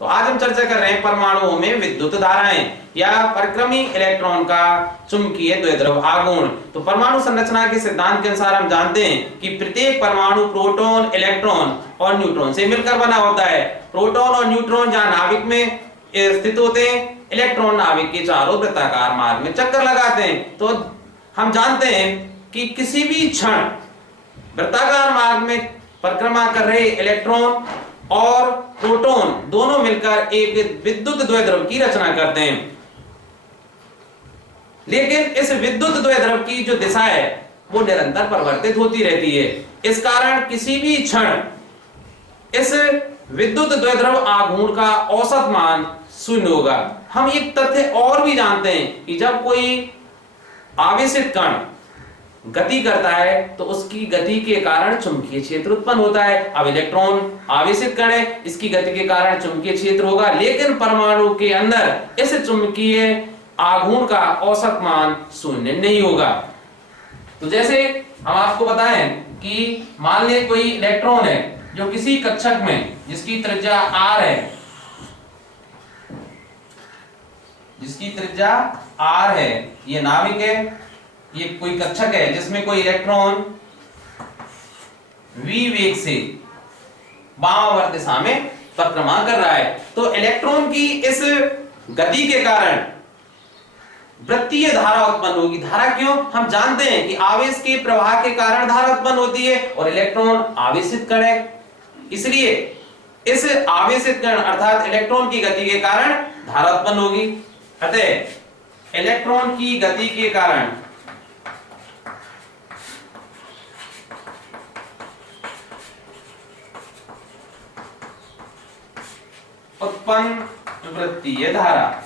तो आज हम चर्चा कर रहे हैं परमाणुओं में विद्युत धाराएं या परिक्रमी इलेक्ट्रॉन का चुंबकीय द्विध्रुव आघूर्ण। तो परमाणु संरचना के सिद्धांत के अनुसार हम जानते हैं कि प्रत्येक परमाणु प्रोटॉन, इलेक्ट्रॉन और न्यूट्रॉन से मिलकर बना होता है। प्रोटॉन और न्यूट्रॉन जहां नाभिक में स्थित होते हैं, इलेक्ट्रॉन नाभिक के चारों वृत्ताकार मार्ग में चक्कर लगाते हैं। तो हम जानते हैं कि किसी भी क्षण वृत्ताकार मार्ग में परिक्रमा कर रहे इलेक्ट्रॉन और प्रोटॉन दोनों मिलकर एक विद्युत द्विध्रुव की रचना करते हैं। लेकिन इस विद्युत द्विध्रुव की जो दिशा है वो निरंतर परिवर्तित होती रहती है। इस कारण किसी भी क्षण इस विद्युत द्विध्रुव आघूर्ण का औसत मान शून्य होगा। हम एक तथ्य और भी जानते हैं कि जब कोई आवेशित कण गति करता है तो उसकी गति के कारण चुंबकीय क्षेत्र उत्पन्न होता है। अब इलेक्ट्रॉन आवेशित कण है, इसकी गति के कारण चुंबकीय क्षेत्र होगा, लेकिन परमाणु के अंदर इस चुंबकीय आघूर्ण का औसत मान शून्य नहीं होगा। तो जैसे हम आपको बताएं कि मान ले कोई इलेक्ट्रॉन है जो किसी कक्षक में जिसकी त्रिज्या r है, जिसकी त्रिज्या r है, ये नाभिक है, ये कोई कक्षक है जिसमें कोई इलेक्ट्रॉन v वेग से वामावर्त दिशा में परिक्रमा कर रहा है। तो इलेक्ट्रॉन की इस गति के कारण वृत्तीय धारा उत्पन्न होगी। धारा क्यों? हम जानते हैं कि आवेश के प्रवाह के कारण धारा उत्पन्न होती है और इलेक्ट्रॉन आवेशित कण है, इसलिए इस आवेशित कण अर्थात इलेक्ट्रॉन की गति के कारण धारा उत्पन्न होगी। अतः इलेक्ट्रॉन की गति के कारण उत्पन्न वृत्तीय धारा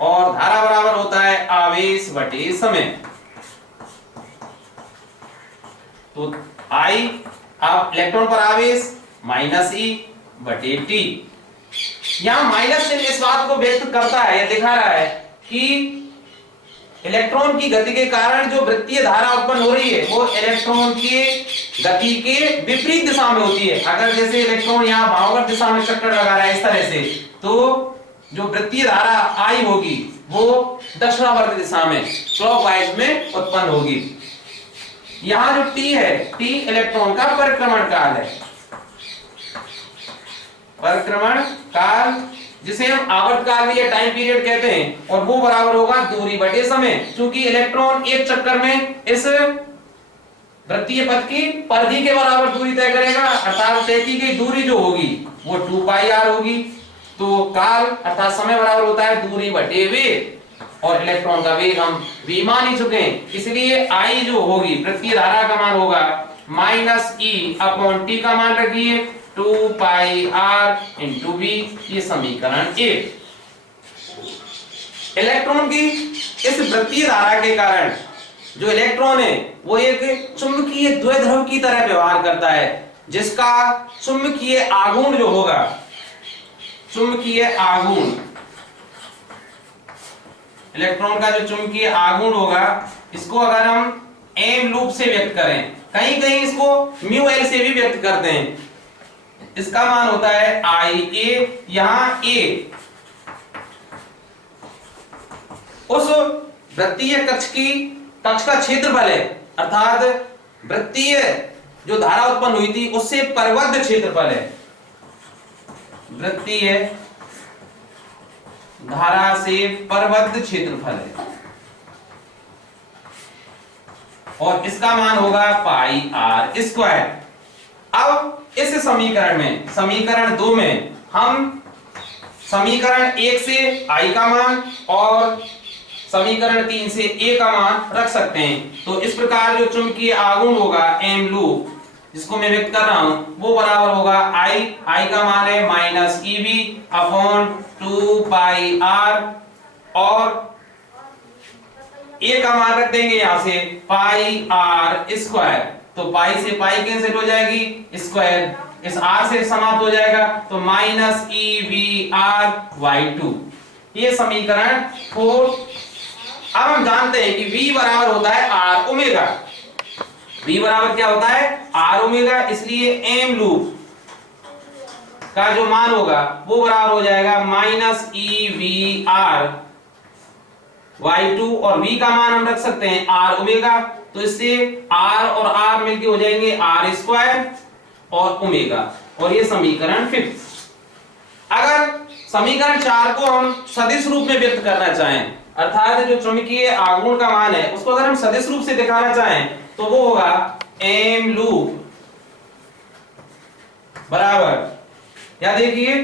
और धारा बराबर होता है आवेश बटे समय। तो I अब इलेक्ट्रॉन पर आवेश माइनस E बटे T। यहां माइनस चिन्ह इस बात को व्यक्त करता है या दिखा रहा है कि इलेक्ट्रॉन की गति के कारण जो वृत्तीय धारा उत्पन्न हो रही है वो इलेक्ट्रॉन के गति के विपरीत दिशा में होती है। अगर जैसे इलेक्ट्रॉन यहाँ वामावर्त दिशा में चक्कर लगा रहा है इस तरह से, तो जो वृत्तीय धारा I होगी वो दक्षिणावर्त दिशा में क्लॉकवाइज में उत्पन्न होगी। यहाँ जो T है, T इलेक्ट्रॉन का परिक्रमण काल है, परिक्रमण काल जिसे हम आवर्त काल भी या टाइम पीरियड कहते हैं, और वो बराबर होगा दूरी बटे समय। क्योंकि इलेक्ट्रॉन एक चक्कर में इस वृत्तीय पथ की परिधि के बराबर दूरी तय करेगा, अर्थात तय की गई दूरी जो होगी वो 2 पाई r होगी। तो काल अर्थात समय बराबर होता है दूरी बटे वेग, और इलेक्ट्रॉन का वेग हम v मान ही चुके हैं, इसलिए I जो होगी वृत्तीय धारा का मान होगा माइनस E अपॉन T का मान रखिए 2 पाई r इंटू v। ये समीकरण 1। इलेक्ट्रॉन की इस वृत्तीय धारा के कारण जो इलेक्ट्रॉन है वो एक चुंबकीय द्विध्रुव की तरह व्यवहार करता है, जिसका चुंबकीय आघूर्ण जो होगा, चुंबकीय आघूर्ण, इलेक्ट्रॉन का जो चुंबकीय आघूर्ण होगा, इसको अगर हम m लूप से व्यक्त करें, कहीं कहीं इसको म्यू l से भी व्यक्त करते हैं, इसका मान होता है IA। यहां A उस वृत्तीय कक्ष का क्षेत्रफल है, अर्थात वृत्तीय जो धारा उत्पन्न हुई थी उससे परिबद्ध क्षेत्रफल है, वृत्तीय धारा से परिबद्ध क्षेत्रफल है, और इसका मान होगा पाई r स्क्वायर। अब इस समीकरण में, समीकरण 2 में हम समीकरण 1 से I का मान और समीकरण 3 से A का मान रख सकते हैं। तो इस प्रकार जो चुंबकीय आघूर्ण होगा m लूप, जिसको मैं व्यक्त कर रहा हूं, वो बराबर होगा I का मान है माइनस EB अपॉन 2 पाई r, और A का मान रख देंगे यहां से पाई r स्क्वायर। तो पाई से पाई कैंसिल हो जाएगी, स्क्वायर इस r से समाप्त हो जाएगा, तो माइनस EVR/2। ये समीकरण 4। अब हम जानते हैं कि V बराबर होता है R ओमेगा। v बराबर क्या होता है r ओमेगा, इसलिए m लूप का जो मान होगा वो बराबर हो जाएगा minus E V are y2, और v का मान हम रख सकते हैं r ओमेगा, तो इससे r और r मिलके हो जाएंगे r स्क्वायर और ओमेगा, और ये समीकरण 5। अगर समीकरण 4 को हम सदिश रूप में व्यक्त करना चाहें, अर्थात जो चुंबकीय आघूर्ण का मान है उसको अगर हम सदिश रूप से दिखाना चाहें तो वो होगा m लूप बराबर, या देखिए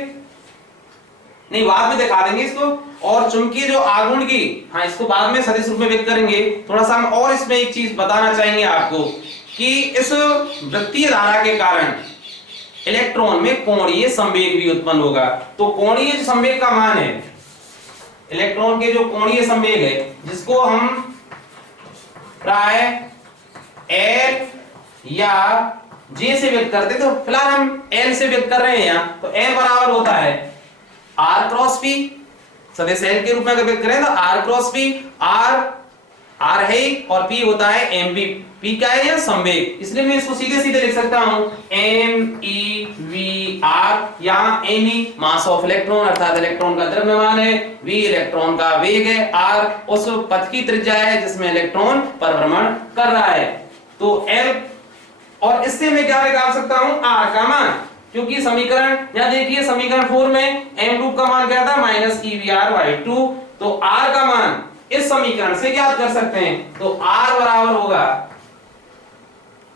नहीं बाद में दिखा देंगे इसको, और चुंबकीय जो आघूर्ण की, हाँ इसको बाद में सदिश रूप में व्यक्त करेंगे। थोड़ा सा हम और इसमें एक चीज बताना चाहेंगे आपको कि इस वृत्तीय धारा के कारण इलेक्ट्रॉन में कोणीय संवेग भी उत्पन्न होगा। तो कोणीय संवेग का मान है, इलेक्ट्रॉन के जो कोणीय संवेग है जिसको हम प्राय L या J से व्यक्त करते, तो फिलहाल हम L से व्यक्त कर रहे हैं यहाँ, तो L बराबर होता है R क्रॉस P, सदिश L के रूप में अगर व्यक्त करें तो R क्रॉस P, R है और P होता है mv, P क्या है संवेग, इसलिए मैं इसको सीधे सीधे लिख सकता हूं MeVr, यहाँ Me मास ऑफ इलेक्ट्रॉन अर्थात इलेक्ट्रॉन का द्रव्यमान है, V इलेक्ट्रॉन का वेग है, R उस पथ की त्रिज्या है जिसमें इलेक्ट्रॉन परिभ्रमण कर रहा है। तो L, और इससे मैं क्या निकाल सकता हूं R का मान, क्योंकि समीकरण यहां देखिए समीकरण 4 में m लूप का मान क्या था माइनस EVr/2, तो R का मान इस समीकरण से ज्ञात कर सकते हैं, तो R बराबर होगा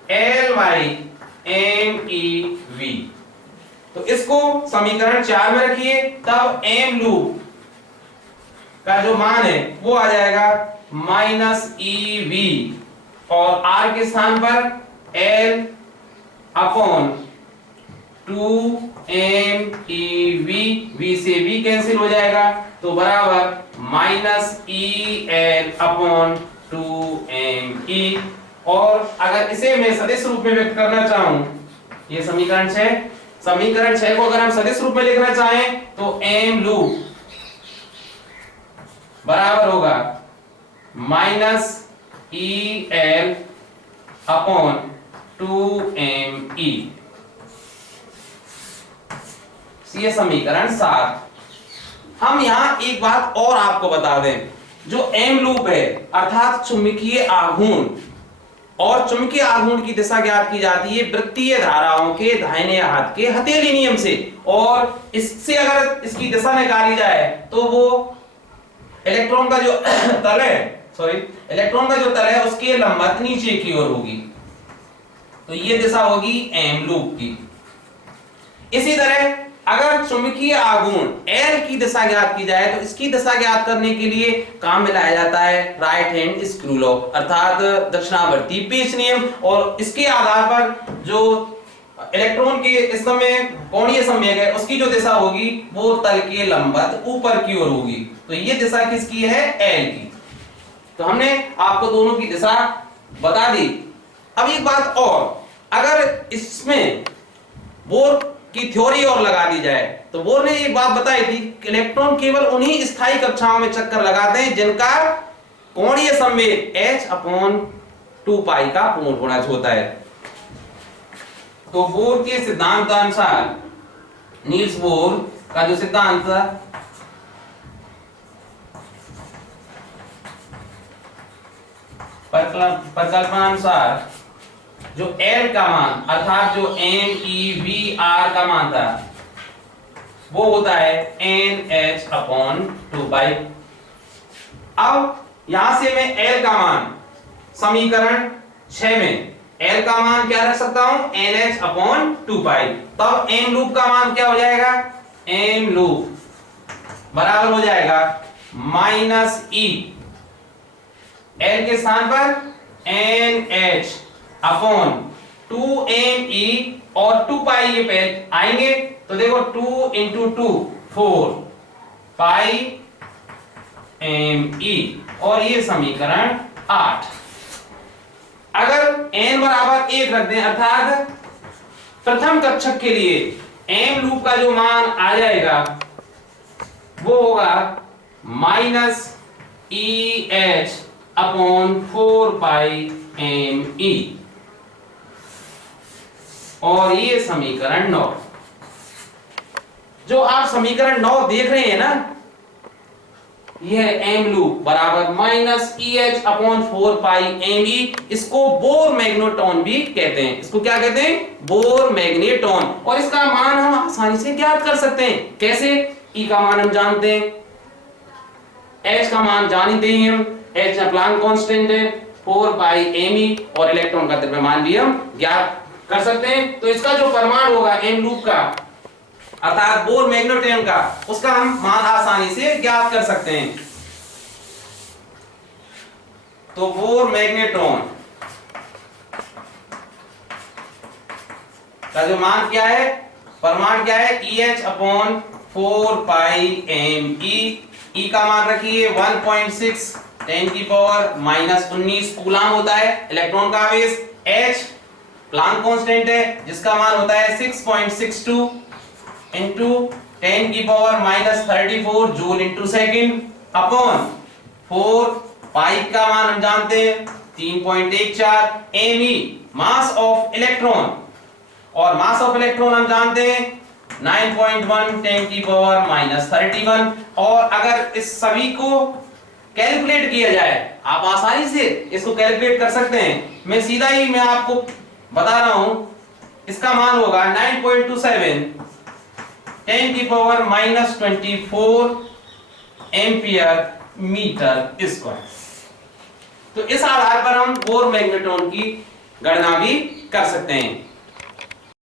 L/MEV। तो इसको समीकरण 4 में रखिए, तब m लूप का जो मान है वो आ जाएगा माइनस EV, और R के स्थान पर L/2MEV, V से V कैंसिल हो जाएगा, तो बराबर माइनस EL/2ME। और अगर इसे मैं सदिश रूप में व्यक्त करना चाहूं, ये समीकरण 6 को अगर हम सदिश रूप में लिखना चाहें तो m लूप बराबर होगा माइनस EL/2ME। ये समीकरण 7। हम यहां एक बात और आपको बता दें, जो m लूप है अर्थात चुंबकीय आघूर्ण, और चुंबकीय आघूर्ण की दिशा ज्ञात की जाती है वृत्तीय धाराओं के दाहिने हाथ के हथेली नियम से, और इससे अगर इसकी दिशा निकाली जाए तो वो इलेक्ट्रॉन का जो तल है उसके लंबवत नीचे की ओर होगी, तो ये दिशा होगी m लूप की। इसी तरह अगर चुंबकीय आघूर्ण L की दिशा ज्ञात की जाए तो इसकी दिशा ज्ञात करने के लिए काम में लाया जाता है राइट हैंड स्क्रू लॉ अर्थात दक्षिणावर्ती पेच नियम, और इसके आधार पर जो इलेक्ट्रॉन के इस समय कोणीय संवेग है उसकी जो दिशा होगी वो तल के लंबवत ऊपर की ओर होगी, तो ये दिशा किसकी है L की। तो हमने आपको दोनों की दिशा बता दी। अब एक बात और, अगर इसमें बोर की थ्योरी और लगा दी जाए तो बोर ने एक बात बताई थी कि इलेक्ट्रॉन केवल उन्हीं स्थायी कक्षाओं में चक्कर लगाते हैं जिनका कोणीय संवेग h/2π का पूर्ण गुणज होता है। तो बोर के सिद्धांत अनुसार, नील्स बोर का जो सिद्धांत था, परिकल्पना अनुसार जो L का मान अर्थात जो MEVr का मान था वो होता है NH/2π। अब यहां से मैं L का मान समीकरण 6 में L का मान क्या रख सकता हूं NH/2π, तब m लूप का मान क्या हो जाएगा, m लूप बराबर हो जाएगा माइनस E, L के स्थान पर NH/2ME और 2π ये पे आएंगे, तो देखो 2 × 2 4 πMe, और ये समीकरण 8। अगर n बराबर 1 रख दें अर्थात प्रथम कक्षक के लिए m लूप का जो मान आ जाएगा वो होगा माइनस EH/4πMe, और ये समीकरण 9। जो आप समीकरण 9 देख रहे हैं ना, यह एम लूप बराबर माइनस EH अपॉन 4 पाई ME, इसको बोर मैग्नेटोन भी कहते हैं। इसको क्या कहते हैं? Bore magneton. और इसका मान हम आसानी से ज्ञात कर सकते हैं। कैसे? E का मान हम जानते हैं, H का मान जानते हैं हम, H प्लैंक कांस्टेंट है 4 पाई ME, और इलेक्ट्रॉन का द्रव्यमान भी हम ज्ञात कर सकते हैं। तो इसका जो परमाणु होगा एम लूप का, अर्थात बोर मैग्नेटोन का, उसका हम मान आसानी से ज्ञात कर सकते हैं। तो बोर मैग्नेटोन का जो मान क्या है, परमाणु क्या है, EH अपॉन 4 पाई ME। E का मान रखिए 1.6 10 की पावर माइनस 19 कूलाम होता है इलेक्ट्रॉन का आवेश। H प्लैंक कांस्टेंट है जिसका मान होता है 6.62 इंटू 10 की power minus 34 joule into second, upon 4 पाई का मान हम जानते हैं 3.14 ME मास ऑफ इलेक्ट्रॉन, और मास ऑफ इलेक्ट्रॉन हम जानते हैं 9.1 10 की पावर माइनस 31। और अगर इस सभी को कैलकुलेट किया जाए, आप आसानी से इसको कैलकुलेट कर सकते हैं। मैं सीधा ही मैं आपको बता रहा हूं, इसका मान होगा 9.27 10 की power minus 24 ampere metre square. तो इस आधार पर हम बोर मैग्नेटोन की गणना भी कर सकते हैं।